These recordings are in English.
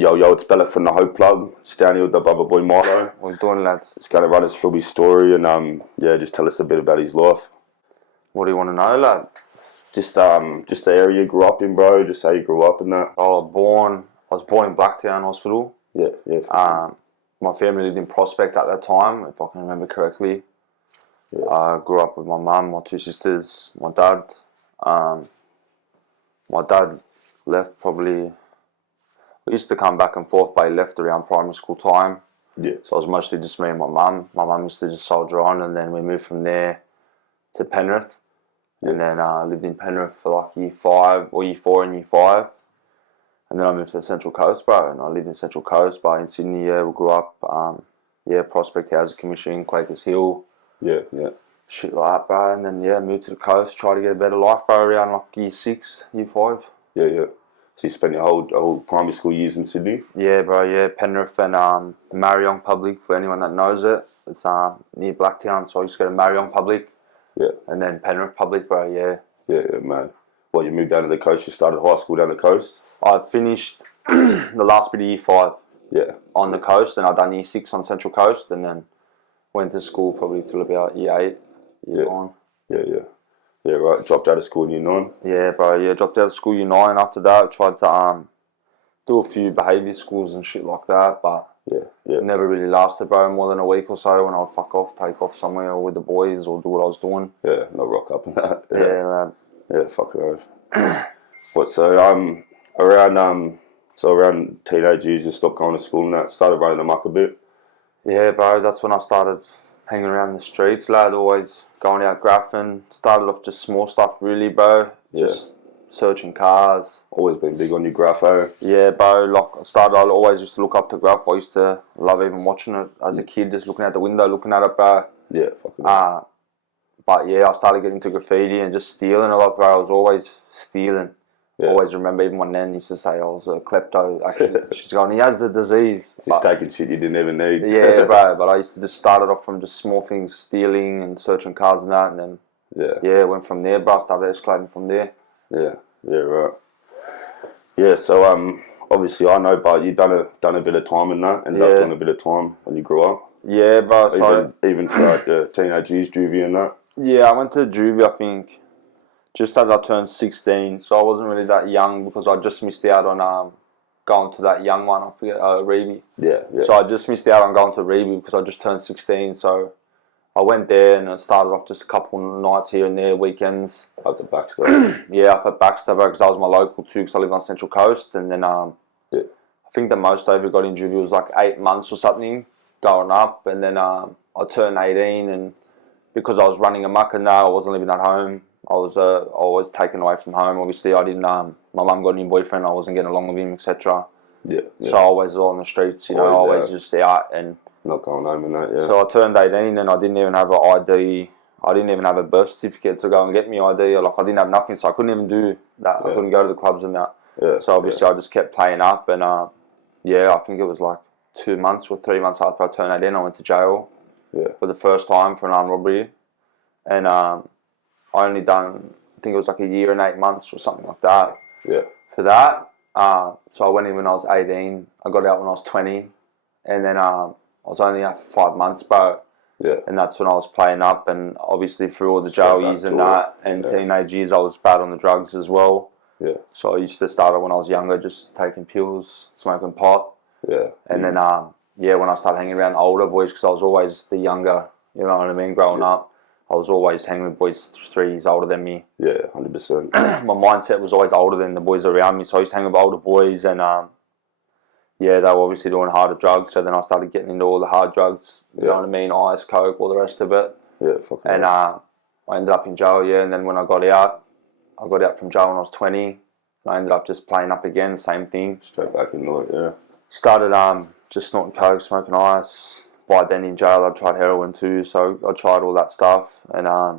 Yo, it's Bella from the Hope Plug. It's down here with the brother boy Milo. What are you doing, lads? He's going to run us through his story and just tell us a bit about his life. What do you want to know, lad? Just the area you grew up in, bro. Just how you grew up and that. I was born in Blacktown Hospital. Yeah. My family lived in Prospect at that time, if I can remember correctly. Yeah. I grew up with my mum, my two sisters, my dad. My dad left probably. We used to come back and forth, but he left around primary school time. Yeah. So it was mostly just me and my mum. My mum used to just soldier on, and then we moved from there to Penrith. Yeah. And then lived in Penrith for like year 4 and year 5. And then I moved to the Central Coast, bro. And I lived in Central Coast, but in Sydney, we grew up, Prospect Housing Commission, Quakers Hill. Yeah. Shit like that, bro. And then, moved to the coast, try to get a better life, bro, around like year 6, year 5. Yeah. So you spent your whole primary school years in Sydney? Yeah, bro, yeah. Penrith and Marion Public, for anyone that knows it. It's near Blacktown, so I used to go to Marion Public. Yeah. And then Penrith Public, bro, yeah. Yeah, man. Well, you moved down to the coast, you started high school down the coast? I finished the last bit of year 5 on the coast, and I'd done year 6 on Central Coast, and then went to school probably till about year 8, year 9. Yeah. Yeah, right. Dropped out of school in year 9? Yeah, bro, yeah. Dropped out of school year 9. After that, I tried to do a few behaviour schools and shit like that, but yeah. never really lasted, bro, more than a week or so when I would take off somewhere with the boys or do what I was doing. Yeah, no rock up and that. Yeah, lad. Yeah, fuck it off. What, so, around teenage years, you stopped going to school and that, started running amok a bit? Yeah, bro, that's when I started hanging around the streets, lad, always going out graphing. Started off just small stuff, really, bro. Just searching cars. Always been big on your grapho. Yeah, bro, I always used to look up to graph. I used to love even watching it as a kid, just looking out the window, looking at it, bro. Yeah, fucking But yeah, I started getting into graffiti and just stealing a lot, bro. I was always stealing. Yeah. Always remember, even my nan used to say I was a klepto. Actually, she's going, he has the disease. Just taking shit you didn't even need. Yeah, bro. But I used to just start it off from just small things, stealing and searching cars and that, and then went from there, bro. Started escalating from there. Yeah, right. Yeah, so obviously I know, but you done a bit of time in that, ended up doing a bit of time when you grew up. Yeah, bro. Even for like the teenage years, juvie and that. Yeah, I went to juvie, I think, just as I turned 16, so I wasn't really that young because I just missed out on going to that young one, I forget, Reeby. Yeah. So I just missed out on going to Reeby because I just turned 16, so I went there and I started off just a couple nights here and there, weekends. Up at Baxter? Yeah, up at Baxter, because that was my local too, because I live on Central Coast, and then I think the most I ever got in juvie was like 8 months or something, going up, and then I turned 18, and because I was running amok and I wasn't living at home, I was taken away from home. Obviously, I didn't. My mum got a new boyfriend. I wasn't getting along with him, etc. Yeah. So I was on the streets, always just out and not going home and that. Yeah. So I turned 18 and I didn't even have an ID. I didn't even have a birth certificate to go and get me ID. Like I didn't have nothing, so I couldn't even do that. I couldn't go to the clubs and that. Yeah. So obviously, I just kept playing up, and I think it was like 2 months or 3 months after I turned 18, I went to jail. Yeah. For the first time for an armed robbery, and I only done, I think it was like a year and 8 months or something like that. Yeah. For that, so I went in when I was 18. I got out when I was 20, and then I was only out for 5 months, bro. Yeah. And that's when I was playing up, and obviously through all the jail years and that, and teenage years, I was bad on the drugs as well. Yeah. So I used to start it when I was younger, just taking pills, smoking pot. Yeah. And then, when I started hanging around older boys, because I was always the younger, you know what I mean, growing up. I was always hanging with boys 3 years older than me. Yeah, 100%. My mindset was always older than the boys around me, so I used to hang with older boys, and they were obviously doing harder drugs, so then I started getting into all the hard drugs, you know what I mean, ice, coke, all the rest of it. Yeah, and I ended up in jail, and then when I got out from jail when I was 20, and I ended up just playing up again, same thing. Straight back into it, yeah. Started just snorting coke, smoking ice. By then in jail, I tried heroin too, so I tried all that stuff, and I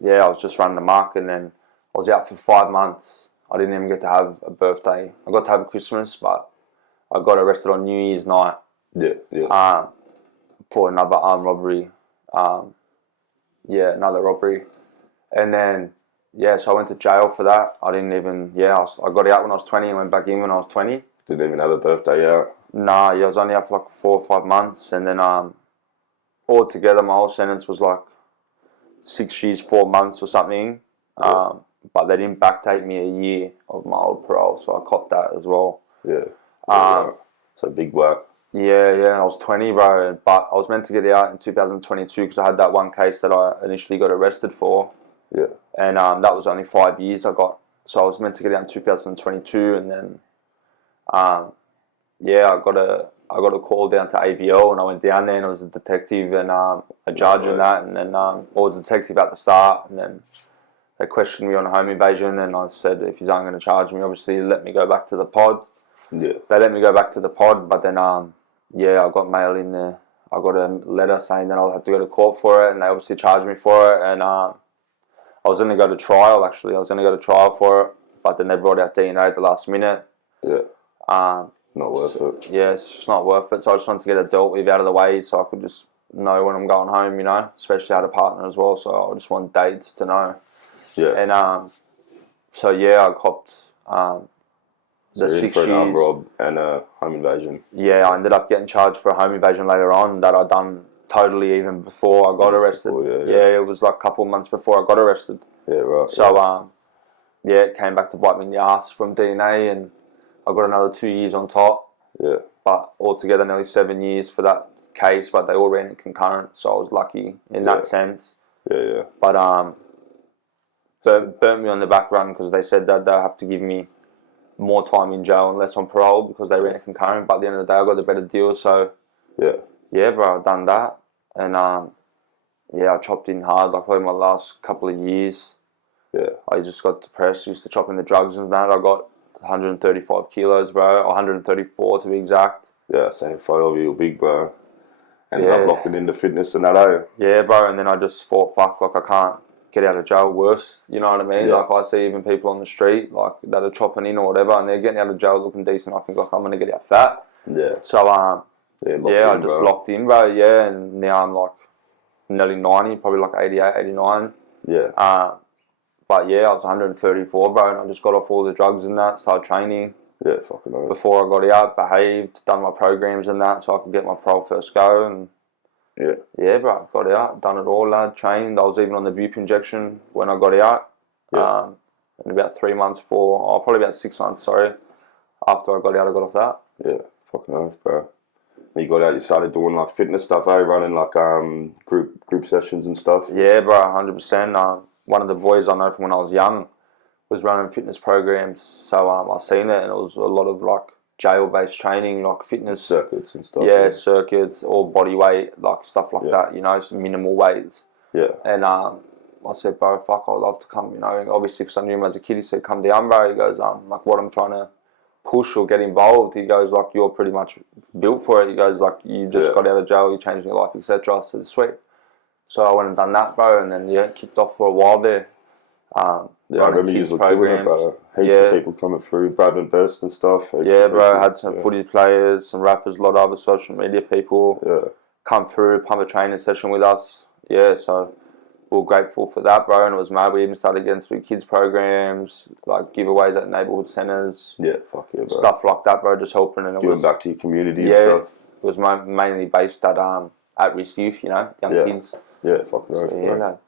was just running amok, and then I was out for 5 months. I didn't even get to have a birthday. I got to have a Christmas, but I got arrested on New Year's night. Yeah. For another armed robbery. Another robbery, and then so I went to jail for that. I didn't even I got out when I was 20 and went back in when I was 20. Didn't even have a birthday out. Nah, yeah, I was only out for like 4 or 5 months, and then altogether my whole sentence was like 6 years, 4 months or something. But they didn't backdate me a year of my old parole, so I copped that as well. Yeah. Right. So big work. Yeah, I was 20, bro, but I was meant to get out in 2022 because I had that one case that I initially got arrested for. Yeah. And that was only 5 years I got. So I was meant to get out in 2022, and then, I got a call down to AVL, and I went down there, and I was a detective and a judge and that, and then I was a detective at the start, and then they questioned me on home invasion, and I said if he's not going to charge me, obviously let me go back to the pod. Yeah. They let me go back to the pod, but then I got mail in there. I got a letter saying that I'll have to go to court for it, and they obviously charged me for it, and I was going to go to trial, actually. I was going to go to trial for it, but then they brought out DNA at the last minute. Yeah. Not worth it. Yeah, it's just not worth it. So I just wanted to get it dealt with out of the way so I could just know when I'm going home, you know, especially had a partner as well. So I just want dates to know. Yeah. And I copped So the 6 6 for an armed years. rob and a home invasion. Yeah, I ended up getting charged for a home invasion later on that I'd done totally even before I got arrested. Before, it was like a couple of months before I got arrested. Yeah, right. So, it came back to bite me in the ass from DNA, and I got another 2 years on top. Yeah. But altogether nearly 7 years for that case, but they all ran it concurrent, so I was lucky in that sense. Yeah. But burnt me on the back run because they said that they'll have to give me more time in jail and less on parole because they ran it concurrent. But at the end of the day, I got a better deal, so yeah, bro, I've done that, and I chopped in hard. Like probably my last couple of years, I just got depressed. Used to chop in the drugs and that. I got 135 kilos, bro, 134 to be exact. Yeah, same photo of you, big bro. And I'm locking into fitness and that, eh? Yeah, bro, and then I just thought, fuck, like I can't get out of jail worse, you know what I mean? Yeah. Like I see even people on the street, like that are chopping in or whatever, and they're getting out of jail looking decent. I think like I'm going to get out fat. Yeah. So, I just locked in, bro, and now I'm like nearly 90, probably like 88, 89. Yeah. But yeah, I was 134, bro, and I just got off all the drugs and that, started training. Yeah, fucking nice. Before I got out, behaved, done my programs and that, so I could get my parole first go. And yeah, bro, got out, done it all, lad, trained. I was even on the bupe injection when I got out. Yeah. And about 3 months probably about 6 months, sorry, after I got out, I got off that. Yeah, fucking nice, bro. You got out, you started doing like fitness stuff, running like group sessions and stuff. Yeah, bro, 100%. One of the boys I know from when I was young was running fitness programs, so I seen it, and it was a lot of like jail-based training, like fitness circuits and stuff. Yeah, circuits, all body weight, like stuff like that. You know, some minimal weights. Yeah. And I said, bro, fuck, I'd love to come. You know, obviously, because I knew him as a kid. He said, come down, bro. He goes, like what I'm trying to push or get involved. He goes, like you're pretty much built for it. He goes, like you just got out of jail, you changed your life, etc. I said, sweet. So I went and done that, bro, and then kicked off for a while there. I remember you were killing it, bro. Heaps of people coming through, Bradman Burst and stuff. Bro, I had some footy players, some rappers, a lot of other social media people come through, pump a training session with us. Yeah, so we were grateful for that, bro, and it was mad. We even started getting through kids programs, like giveaways at neighbourhood centres. Yeah, fuck yeah, bro. Stuff like that, bro, just helping. And giving back to your community and stuff. It was mainly based at risk youth, you know, young kids. Yeah, fucking nice, bro. No.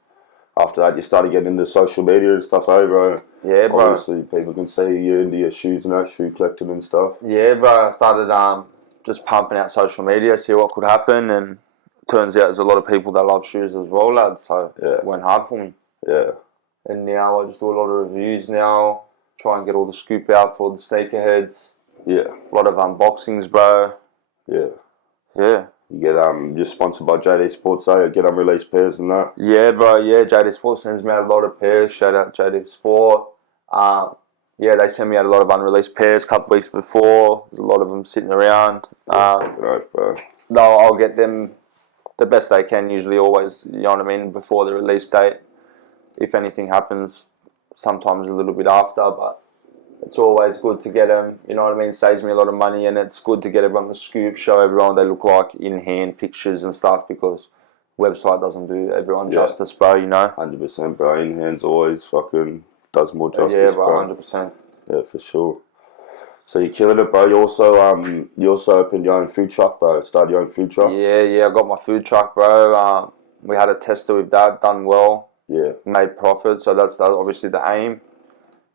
After that, you started getting into social media and stuff, bro. Yeah, bro. Obviously, people can see you into your shoes and that, shoe collecting and stuff. Yeah, bro. I started just pumping out social media, see what could happen, and turns out there's a lot of people that love shoes as well, lad. So it went hard for me. Yeah. And now I just do a lot of reviews now, try and get all the scoop out for all the sneakerheads. Yeah. A lot of unboxings, bro. Yeah. Yeah. You get you're sponsored by JD Sports, so get unreleased pairs and that. Yeah, bro. Yeah, JD Sport sends me out a lot of pairs. Shout out JD Sport. They send me out a lot of unreleased pairs a couple of weeks before. There's a lot of them sitting around. Nice, bro. No, I'll get them the best they can. Usually, always, you know what I mean, before the release date. If anything happens, sometimes a little bit after, but it's always good to get them, you know what I mean, saves me a lot of money, and it's good to get everyone the scoop, show everyone what they look like in hand pictures and stuff, because website doesn't do everyone justice, bro, you know. 100%, bro. In hands always fucking does more justice, yeah, bro. 100%. Yeah, for sure. So you're killing it, bro. You also opened your own food truck, bro. Started your own food truck. Yeah. I got my food truck, bro. We had a tester with that, done well. Yeah. Made profit, so that's obviously the aim,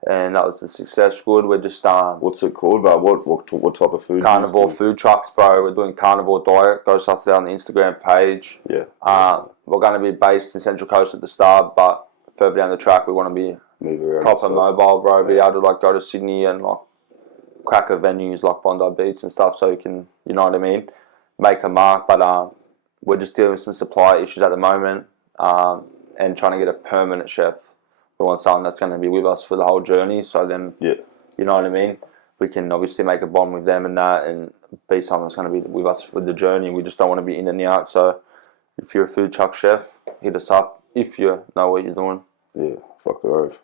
and that was a success. Good. We're just What's it called, bro? What type of food? carnivore food trucks, bro. We're doing carnivore diet. Go check it out on the Instagram page. Yeah. We're going to be based in Central Coast at the start, but further down the track, we want to be proper mobile, bro. Be able to like go to Sydney and like cracker venues like Bondi Beach and stuff, so you can, you know what I mean, make a mark. But we're just dealing with some supply issues at the moment, and trying to get a permanent chef. We want someone that's going to be with us for the whole journey. So then, Yeah. you know what I mean, we can obviously make a bond with them and that, and be someone that's going to be with us for the journey. We just don't want to be in and out. So if you're a food truck chef, hit us up if you know what you're doing. Yeah, fuck it off.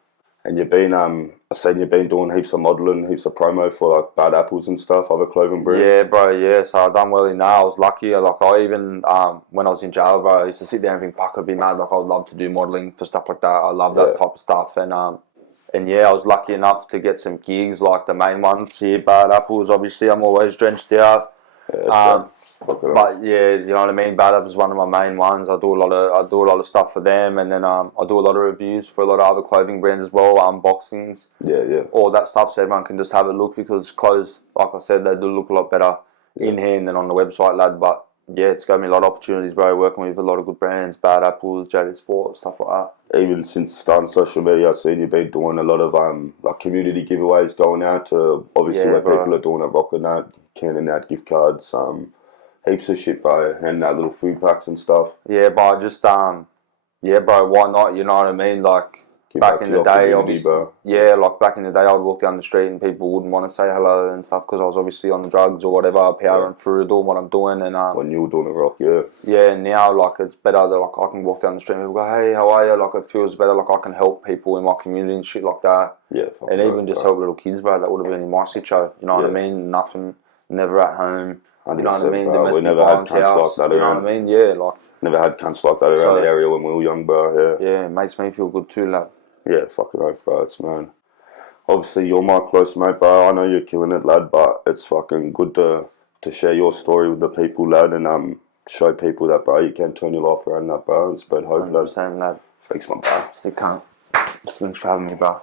And you've been, I seen you've been doing heaps of modelling, heaps of promo for like Bad Apples and stuff, other clothing brands. Yeah, bro, yeah. So I done well in that. I was lucky. Like I even, when I was in jail, bro, I used to sit there and think, fuck, I'd be mad. Like I would love to do modelling for stuff like that. I love that type of stuff. And yeah, I was lucky enough to get some gigs, like the main ones here, Bad Apples. Obviously, I'm always drenched out. But yeah, you know what I mean. Bad Apples is one of my main ones. I do a lot of stuff for them, and then I do a lot of reviews for a lot of other clothing brands as well, unboxings. Yeah. All that stuff, so everyone can just have a look, because clothes, like I said, they do look a lot better in hand than on the website, lad. But yeah, it's got me a lot of opportunities, bro. Working with a lot of good brands, Bad Apples, JD Sport, stuff like that. Even since starting social media, I've seen you've been doing a lot of like community giveaways, going out to obviously where people are doing a rocking that, canning out gift cards, heaps of shit, bro, and that little food packs and stuff. Yeah, bro, just yeah, bro, why not? You know what I mean? Like back in the day, obviously, like back in the day, I'd walk down the street and people wouldn't want to say hello and stuff, because I was obviously on drugs or whatever, powering through, doing what I'm doing. And when you were doing the rock, yeah, now like it's better that like I can walk down the street and people go, hey, how are you? Like it feels better, like I can help people in my community and shit like that. Yeah, and even just help little kids, bro. That would have been in my situation. You know what I mean? Nothing, never at home. You know what I mean? Bro. We never had cunts like that around. You know what I mean? Yeah, like never had cunts like that around the area when we were young, bro. Yeah, it makes me feel good too, lad. Yeah, fucking oath, bro. It's, man. Obviously, you're my close mate, bro. I know you're killing it, lad, but it's fucking good to share your story with the people, lad, and show people that, bro, you can turn your life around, that, bro, and spread hope, lad. 100%, lad. Thanks, my bro. Still can't. Thanks for having me, bro.